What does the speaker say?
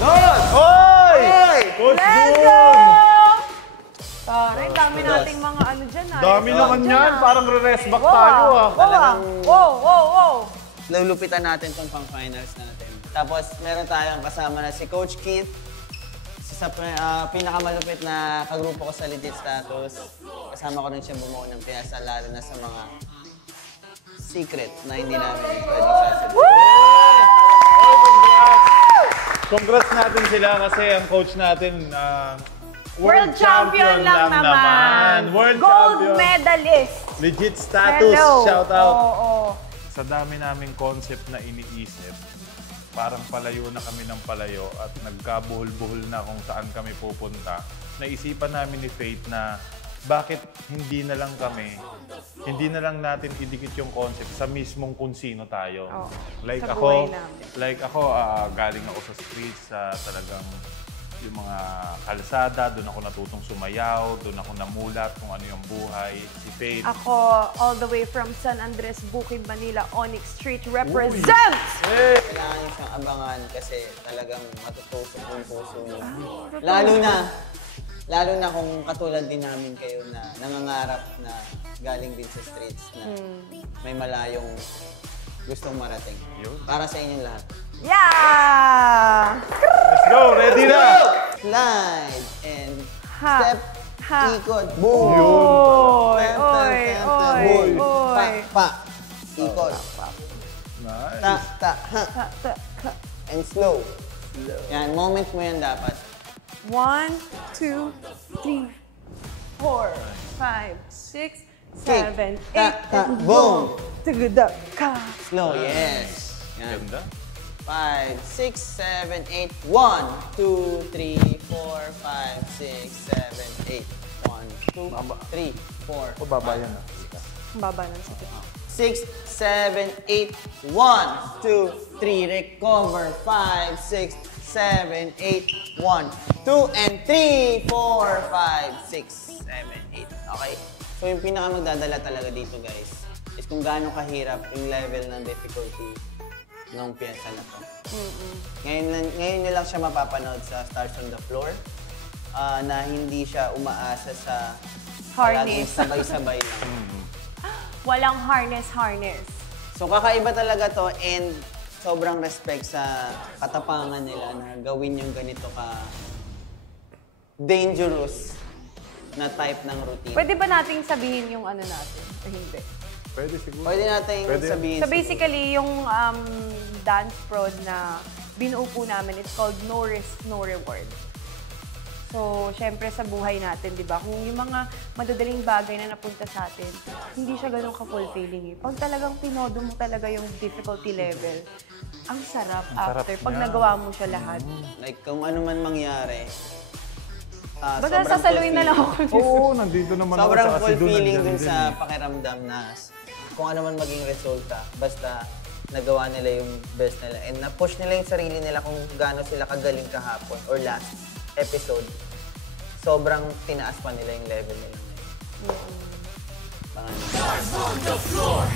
Good! Oy! Coach Gun! Taray, dami nating mga ano dyan. Dami naman yan. Parang re-rest back tayo ah. Wow! Lulupitan natin tong pang-finals natin. Tapos, meron tayong kasama na si Coach Keith. Isa sa pinakamalupit na kagrupo ko sa Legit Status. Kasama ko rin siya bumuo ng piyesa, lalo na sa mga secret na hindi namin pwedeng sasabihin. Congrats natin sila kasi ang coach natin World champion lang naman. World Gold champion. medalist. Legit Status. Hello. Shout out. Oo. Sa dami naming concept na iniisip, parang palayo na kami ng palayo at nagkabuhol-buhol na kung saan kami pupunta. Naisipan namin ni Faith na bakit hindi na lang natin idikit yung concept sa mismong kung sino tayo. Oh, like sa ako, buhay namin. galing ako sa streets, sa talagang yung mga kalsada, doon ako natutong sumayaw, doon ako namulat kung ano yung buhay. Si Faith. Ako, all the way from San Andres, Bukid, Manila, Onyx Street represents! Kailangan nyo siyang abangan kasi talagang matutusok yung puso nyo. Lalo na kung katulad din namin kayo na nangangarap na galing din sa streets na may malayong gustong marating. Para sa inyong lahat. Yeah! Let's go! Ready na! Slide and Ha. step, ikot, boom! Oy! Boom! Pa! Ikot. Nice. Ta! Ha! And slow. Yan, moment mo yan dapat. 1, 2, 3, 4, 5, 6, 7, 8, boom! Tugda ka! Slow, yes. Yan. Ganda. 5, 6, 7, 8. 1, 2, 3, 4, 5, 6, 7, 8. 1, 2, 3, 4. O, baba yan ah. Ang baba ng sakit. 6, 7, 8. 1, 2, 3. Recover. 5, 6, 7, 8. 1, 2, and 3, 4, 5, 6, 7, 8. Okay? So yung pinaka magdadala talaga dito guys is kung gaano kahirap yung level ng difficulty ng piyesa na to. Ngayon nyo lang siya mapapanood sa Stars on the Floor na hindi siya umaasa sa palaging Harness. sabay-sabay lang. Walang harness. So kakaiba talaga to and sobrang respect sa katapangan nila na gawin yung ganito ka dangerous na type ng routine. Pwede ba nating sabihin yung ano natin? O hindi? Pwede siguro. Pwede natin sabihin. So basically, yung dance prod na binuo po namin, it's called No Risk, No Reward. So, syempre sa buhay natin, di ba? Kung yung mga madadaling bagay na napunta sa atin, hindi siya ganun ka-fulfilling eh. Pag talagang tinodo mo talaga yung difficulty level, ang sarap after pag nagawa mo siya lahat. Like kung ano man mangyari, Basta sasaluin na lang ako. Oo, nandito naman ako sobrang sa kasi doon fulfilling nandiyan dun din sa eh. pakiramdam na kung ano man maging resulta, basta nagawa nila yung best nila and na-push nila yung sarili nila kung gaano sila kagaling kahapon or last episode. Sobrang tinaas pa nila yung level nila ngayon. Stars on the floor!